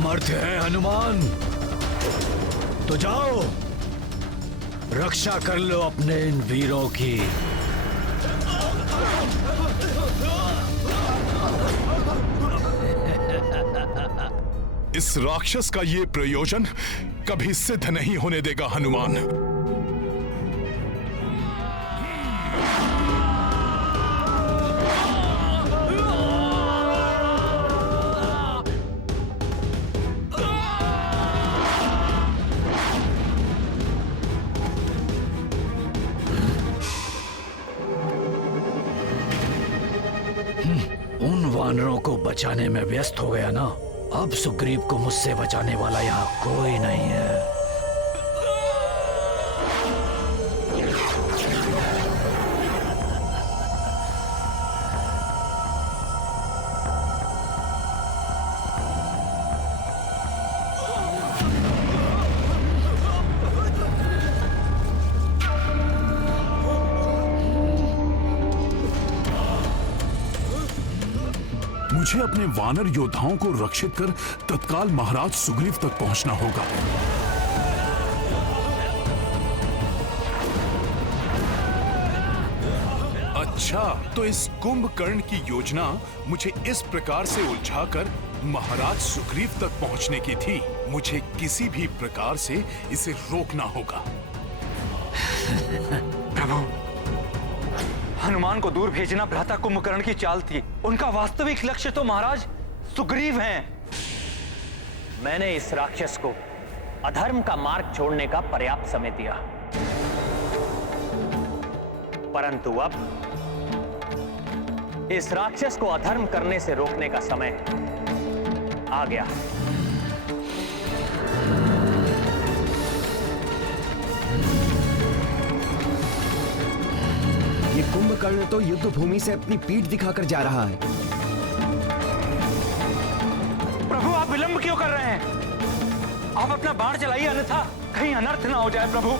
सामर्थ्य है हनुमान, तो जाओ रक्षा कर लो अपने इन वीरों की। इस राक्षस का ये प्रयोजन कभी सिद्ध नहीं होने देगा हनुमान। उन वानरों को बचाने में व्यस्त हो गया ना, अब सुग्रीव को मुझसे बचाने वाला यहाँ कोई नहीं है। मुझे अपने वानर योद्धाओं को रक्षित कर तत्काल महाराज सुग्रीव तक पहुंचना होगा। अच्छा, तो इस कुंभकर्ण की योजना मुझे इस प्रकार से उलझाकर महाराज सुग्रीव तक पहुंचने की थी। मुझे किसी भी प्रकार से इसे रोकना होगा। प्रभु, हनुमान को दूर भेजना भ्राता कुंभकर्ण की चाल थी। उनका वास्तविक लक्ष्य तो महाराज सुग्रीव हैं। मैंने इस राक्षस को अधर्म का मार्ग छोड़ने का पर्याप्त समय दिया, परंतु अब इस राक्षस को अधर्म करने से रोकने का समय आ गया। ये कुंभकर्ण तो युद्ध भूमि से अपनी पीठ दिखाकर जा रहा है। प्रभु, आप विलंब क्यों कर रहे हैं? आप अपना बाण चलाइए, अन्यथा कहीं अनर्थ ना हो जाए। प्रभु,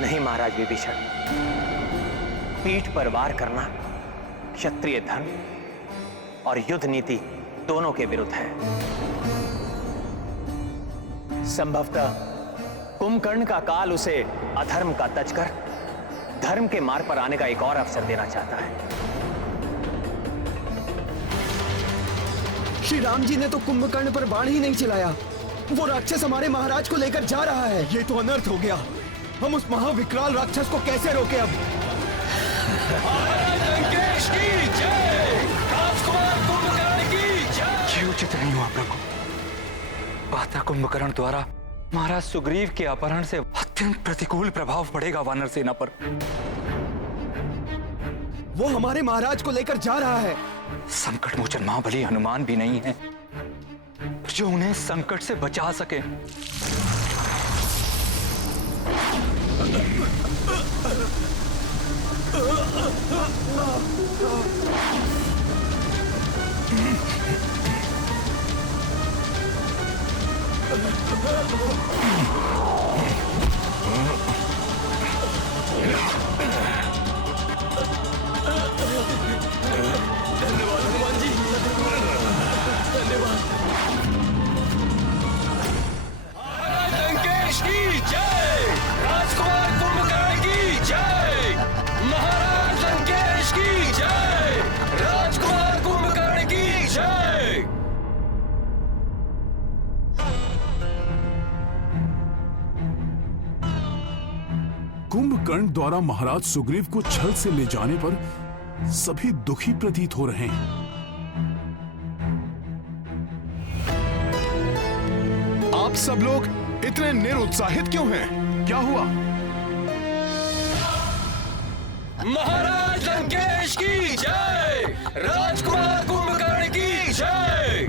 नहीं महाराज विभीषण, पीठ पर वार करना क्षत्रिय धर्म और युद्ध नीति दोनों के विरुद्ध है। संभवतः कुंभकर्ण का काल उसे अधर्म का तज कर धर्म के मार्ग पर आने का एक और अवसर देना चाहता है। श्री राम जी ने तो कुंभकर्ण पर बाण ही नहीं चलाया। वो राक्षस हमारे महाराज को लेकर जा रहा है। ये तो अनर्थ हो गया। हम उस महाविकराल राक्षस को कैसे रोके अब? लंकेश की जय, राजकुमार कुंभकर्ण की जय। ये उचित नहीं हुआ प्रभु। भ्राता कुंभकर्ण द्वारा महाराज सुग्रीव के अपहरण से अत्यंत प्रतिकूल प्रभाव पड़ेगा वानर सेना पर। वो हमारे महाराज को लेकर जा रहा है। संकट मोचन महाबली हनुमान भी नहीं है जो उन्हें संकट से बचा सके। धन्यवाद हनुमान जी, धन्यवाद। महाराज लंकेश की जय, राजकुमार कुंभकर्ण की जय। महाराज लंकेश की जय, राजकुमार कुंभकर्ण की जय। कुंभकर्ण द्वारा महाराज सुग्रीव को छल से ले जाने पर सभी दुखी प्रतीत हो रहे हैं। आप सब लोग इतने निरुत्साहित क्यों हैं? क्या हुआ? महाराज लंकेश की जय, राजकुमार कुंभकर्ण की जय।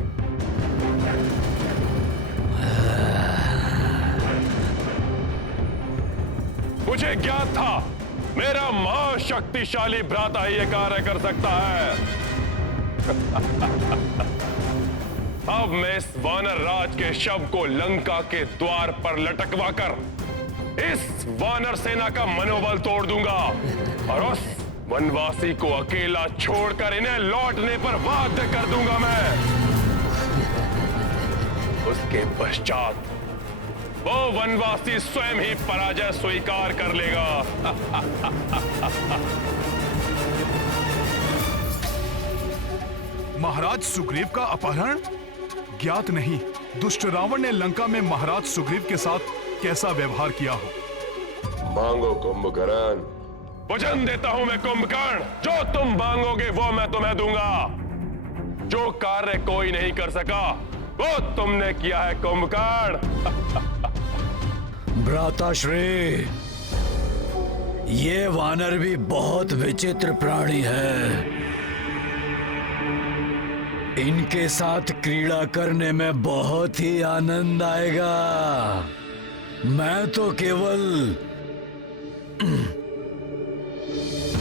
मुझे ज्ञात था मेरा महाशक्तिशाली भ्राता ही ये कार्य कर सकता है। अब मैं इस वानर राज के शव को लंका के द्वार पर लटकवाकर इस वानर सेना का मनोबल तोड़ दूंगा और उस वनवासी को अकेला छोड़कर इन्हें लौटने पर बाध्य कर दूंगा मैं। उसके पश्चात वो वनवासी स्वयं ही पराजय स्वीकार कर लेगा। महाराज सुग्रीव का अपहरण? ज्ञात नहीं दुष्ट रावण ने लंका में महाराज सुग्रीव के साथ कैसा व्यवहार किया हो। मांगो कुंभकर्ण। वचन देता हूं मैं कुंभकर्ण, जो तुम मांगोगे वो मैं तुम्हें दूंगा। जो कार्य कोई नहीं कर सका वो तुमने किया है कुंभकर्ण। भ्राताश्री, ये वानर भी बहुत विचित्र प्राणी है। इनके साथ क्रीड़ा करने में बहुत ही आनंद आएगा। मैं तो केवल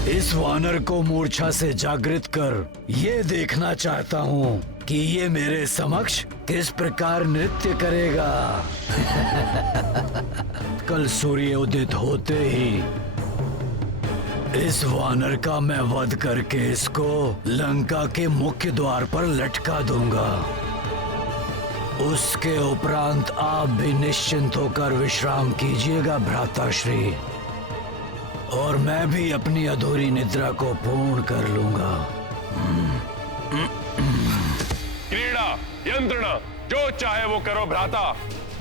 इस वानर को मूर्छा से जागृत कर ये देखना चाहता हूँ कि ये मेरे समक्ष किस प्रकार नृत्य करेगा। कल सूर्य उदित होते ही इस वानर का मैं वध करके इसको लंका के मुख्य द्वार पर लटका दूंगा। उसके उपरांत आप भी निश्चिंत होकर विश्राम कीजिएगा भ्राताश्री, और मैं भी अपनी अधूरी निद्रा को पूर्ण कर लूंगा। क्रीड़ा यंत्रणा जो चाहे वो करो भ्राता,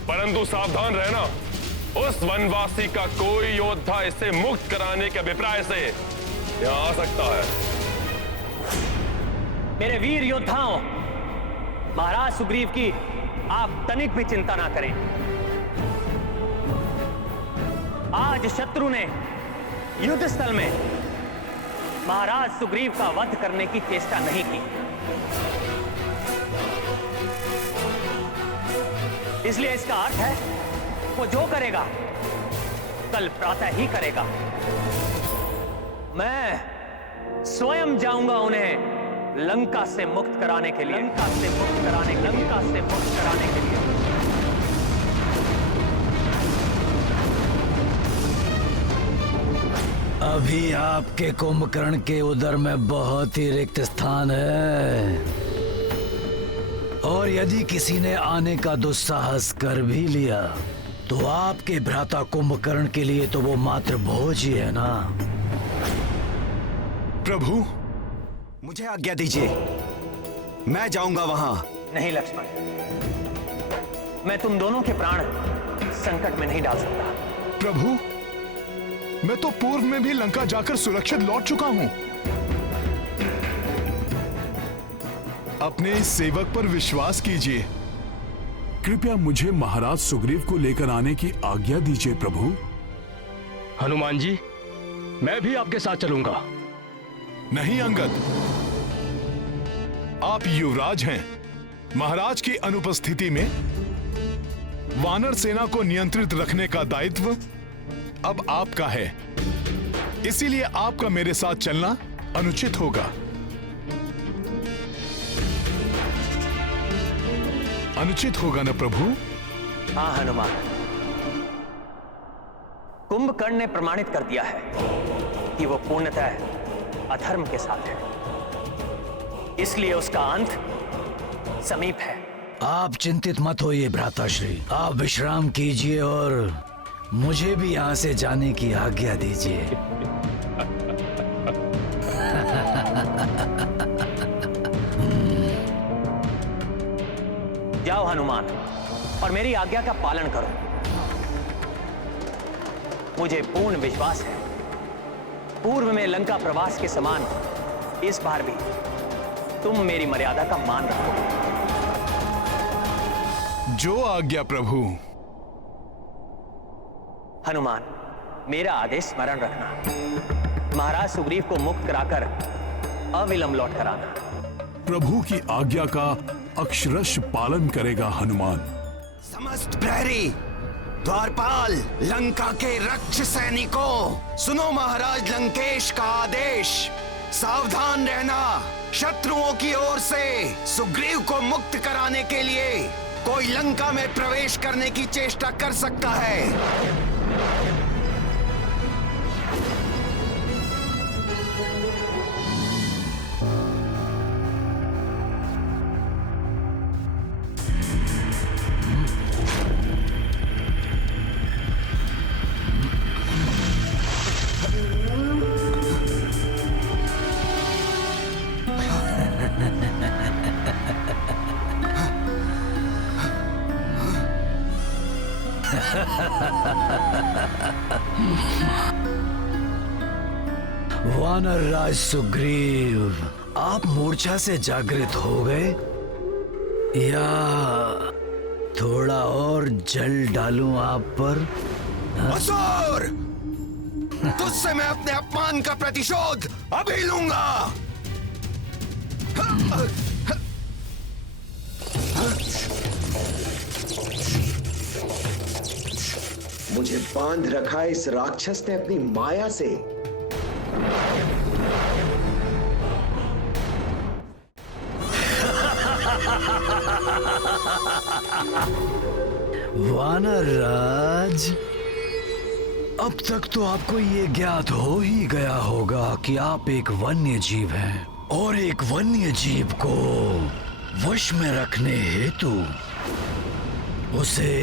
परंतु सावधान रहना। उस वनवासी का कोई योद्धा इसे मुक्त कराने के अभिप्राय से यहाँ आ सकता है। मेरे वीर योद्धाओं, महाराज सुग्रीव की आप तनिक भी चिंता ना करें। आज शत्रु ने युद्ध स्थल में महाराज सुग्रीव का वध करने की चेष्टा नहीं की, इसलिए इसका अर्थ है वो जो करेगा कल प्रातः ही करेगा। मैं स्वयं जाऊंगा उन्हें लंका से मुक्त कराने के लिए, लंका से मुक्त कराने के लिए। अभी आपके कुंभकर्ण के उदर में बहुत ही रिक्त स्थान है, और यदि किसी ने आने का दुस्साहस कर भी लिया तो आपके भ्राता कुंभकर्ण के लिए तो वो मात्र भोज ही है ना। प्रभु, मुझे आज्ञा दीजिए, मैं जाऊंगा वहां। नहीं लक्ष्मण, मैं तुम दोनों के प्राण संकट में नहीं डाल सकता। प्रभु, मैं तो पूर्व में भी लंका जाकर सुरक्षित लौट चुका हूं। अपने इस सेवक पर विश्वास कीजिए। कृपया मुझे महाराज सुग्रीव को लेकर आने की आज्ञा दीजिए प्रभु। हनुमान जी, मैं भी आपके साथ चलूंगा। नहीं अंगद, आप युवराज हैं। महाराज की अनुपस्थिति में वानर सेना को नियंत्रित रखने का दायित्व अब आपका है, इसीलिए आपका मेरे साथ चलना अनुचित होगा। अनुचित होगा ना प्रभु? हाँ हनुमान, कुंभकर्ण ने प्रमाणित कर दिया है कि वो पूर्णतः अधर्म के साथ है, इसलिए उसका अंत समीप है। आप चिंतित मत होइए भ्राताश्री, आप विश्राम कीजिए और मुझे भी यहां से जाने की आज्ञा दीजिए। जाओ हनुमान, और मेरी आज्ञा का पालन करो। मुझे पूर्ण विश्वास है पूर्व में लंका प्रवास के समान इस बार भी तुम मेरी मर्यादा का मान रखोगे। जो आज्ञा प्रभु। हनुमान, मेरा आदेश स्मरण रखना। महाराज सुग्रीव को मुक्त कराकर अविलंब लौट कर आना। प्रभु की आज्ञा का अक्षरश पालन करेगा हनुमान। समस्त प्रहरी, द्वारपाल, लंका के रक्ष सैनिकों, सुनो महाराज लंकेश का आदेश। सावधान रहना, शत्रुओं की ओर से सुग्रीव को मुक्त कराने के लिए कोई लंका में प्रवेश करने की चेष्टा कर सकता है। वानर राज सुग्रीव, आप मूर्छा से जागृत हो गए या थोड़ा और जल डालूं आप पर? असुर! तुझसे मैं अपने अपमान का प्रतिशोध अभी लूंगा। मुझे बांध रखा इस राक्षस ने अपनी माया से। वानर राज, अब तक तो आपको ये ज्ञात हो ही गया होगा कि आप एक वन्य जीव हैं और एक वन्य जीव को वश में रखने हेतु उसे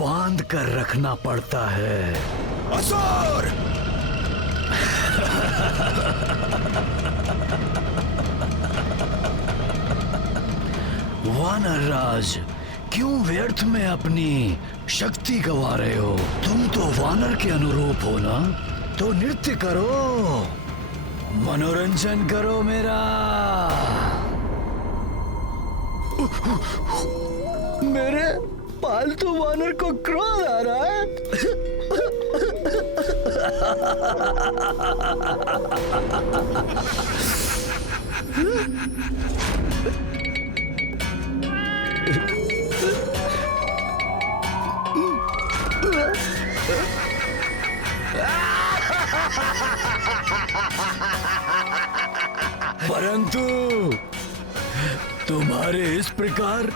बांध कर रखना पड़ता है। असुर! वानर राज, क्यों व्यर्थ में अपनी शक्ति गवा रहे हो? तुम तो वानर के अनुरूप हो ना, तो नृत्य करो, मनोरंजन करो मेरा। मेरे पालतू वानर को क्रोध आ रहा है। परंतु तुम्हारे इस प्रकार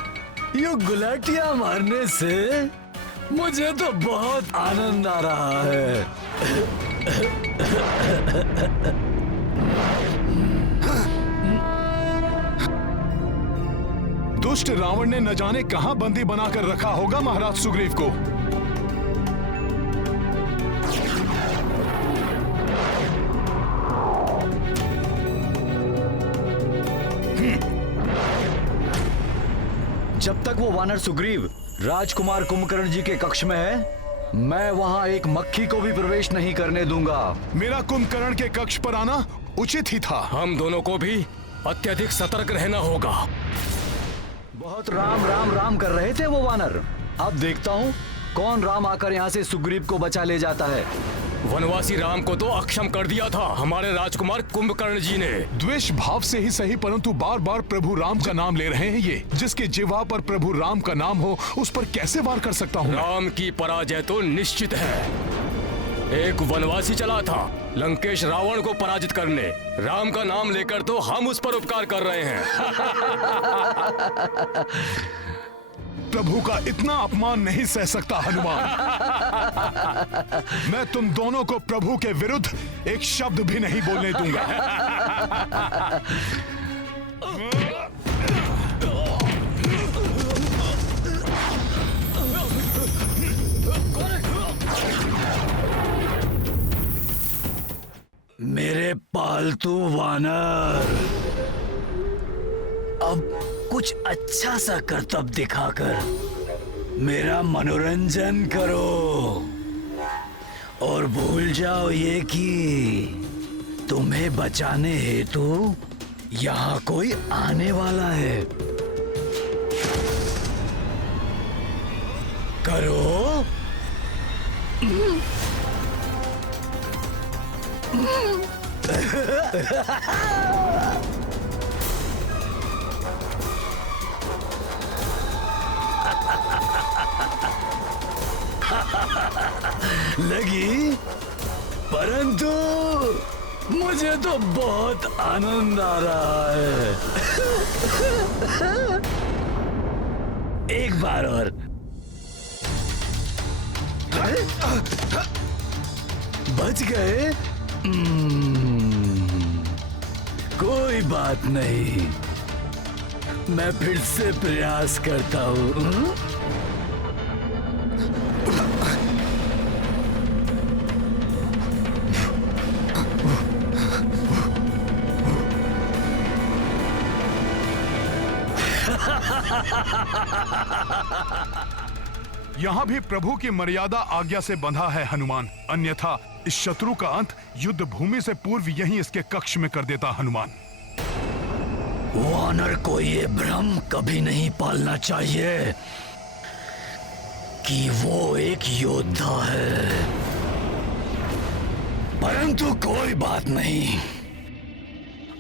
ये गुलाटियां मारने से मुझे तो बहुत आनंद आ रहा है। दुष्ट रावण ने न जाने कहां बंदी बनाकर रखा होगा महाराज सुग्रीव को। जब तक वो वानर सुग्रीव राजकुमार कुंभकर्ण जी के कक्ष में है, मैं वहां एक मक्खी को भी प्रवेश नहीं करने दूंगा। मेरा कुंभकर्ण के कक्ष पर आना उचित ही था। हम दोनों को भी अत्यधिक सतर्क रहना होगा। बहुत राम राम राम कर रहे थे वो वानर। अब देखता हूँ कौन राम आकर यहाँ से सुग्रीव को बचा ले जाता है। वनवासी राम को तो अक्षम कर दिया था हमारे राजकुमार कुंभकर्ण जी ने। द्वेष भाव से ही सही, परंतु बार बार प्रभु राम का नाम ले रहे हैं ये। जिसके जिह्वा पर प्रभु राम का नाम हो, उस पर कैसे वार कर सकता हूँ? राम की पराजय तो निश्चित है। एक वनवासी चला था लंकेश रावण को पराजित करने। राम का नाम लेकर तो हम उस पर उपकार कर रहे हैं। प्रभु का इतना अपमान नहीं सह सकता हनुमान। मैं तुम दोनों को प्रभु के विरुद्ध एक शब्द भी नहीं बोलने दूंगा। मेरे पालतू वानर, अब कुछ अच्छा सा करतब दिखाकर मेरा मनोरंजन करो और भूल जाओ ये कि तुम्हें बचाने हेतु यहाँ कोई आने वाला है। करो। लगी, परंतु मुझे तो बहुत आनंद आ रहा है। एक बार और। बच गए? कोई बात नहीं, मैं फिर से प्रयास करता हूँ। यहाँ भी प्रभु की मर्यादा आज्ञा से बंधा है हनुमान, अन्यथा इस शत्रु का अंत युद्ध भूमि से पूर्व यहीं इसके कक्ष में कर देता हनुमान। वानर को ये भ्रम कभी नहीं पालना चाहिए कि वो एक योद्धा है। परंतु कोई बात नहीं,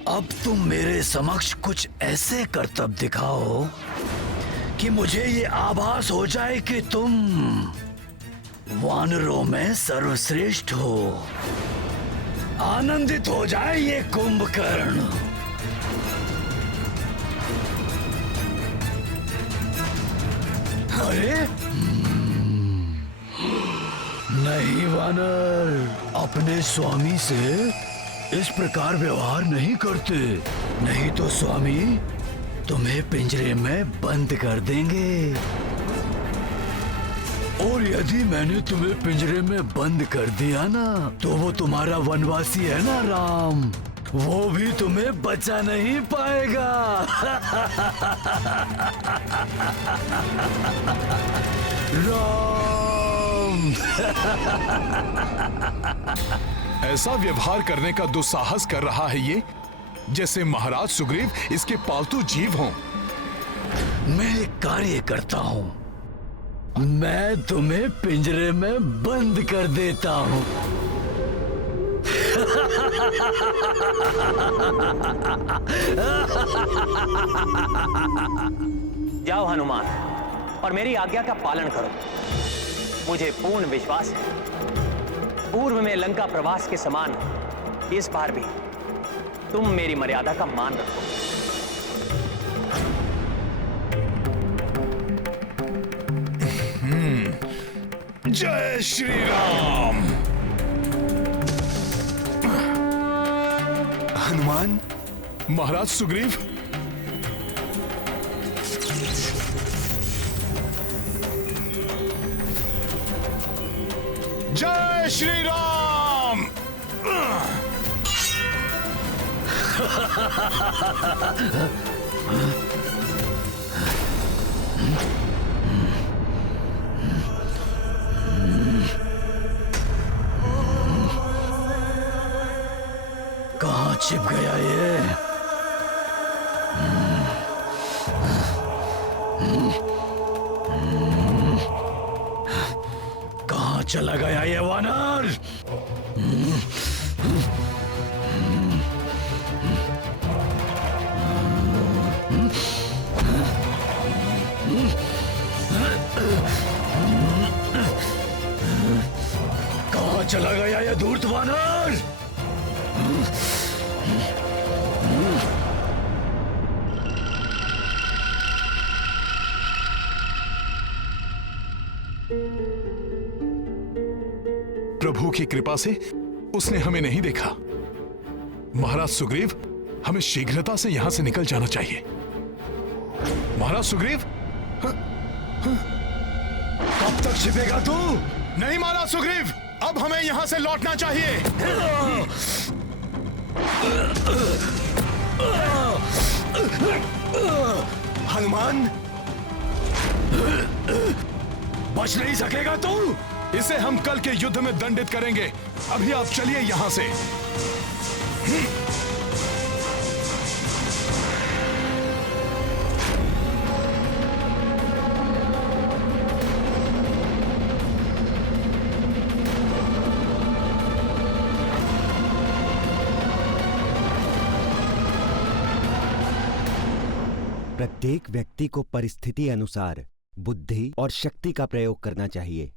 अब तुम मेरे समक्ष कुछ ऐसे करतब दिखाओ कि मुझे ये आभास हो जाए कि तुम वानरों में सर्वश्रेष्ठ हो। आनंदित हो जाए ये कुंभकर्ण। अरे नहीं वानर, अपने स्वामी से इस प्रकार व्यवहार नहीं करते, नहीं तो स्वामी तुम्हें पिंजरे में बंद कर देंगे। और यदि मैंने तुम्हें पिंजरे में बंद कर दिया ना, तो वो तुम्हारा वनवासी है ना राम, वो भी तुम्हें बचा नहीं पाएगा। राम। ऐसा व्यवहार करने का दुस्साहस कर रहा है ये, जैसे महाराज सुग्रीव इसके पालतू जीव हों। मैं एक कार्य करता हूँ, मैं तुम्हें पिंजरे में बंद कर देता हूँ। जाओ हनुमान और मेरी आज्ञा का पालन करो। मुझे पूर्ण विश्वास है पूर्व में लंका प्रवास के समान इस बार भी तुम मेरी मर्यादा का मान रखो। जय श्री राम। हनुमान, महाराज सुग्रीव, जय श्री राम। कहाँ छिप गया ये? कहाँ चला गया ये वानर? कहाँ चला गया ये धूर्त वानर? प्रभु की कृपा से उसने हमें नहीं देखा। महाराज सुग्रीव, हमें शीघ्रता से यहां से निकल जाना चाहिए। महाराज सुग्रीव, कब तक छिपेगा तू? नहीं महाराज सुग्रीव, अब हमें यहां से लौटना चाहिए। हनुमान, बच नहीं सकेगा तू? इसे हम कल के युद्ध में दंडित करेंगे। अभी आप चलिए यहां से। प्रत्येक व्यक्ति को परिस्थिति अनुसार बुद्धि और शक्ति का प्रयोग करना चाहिए।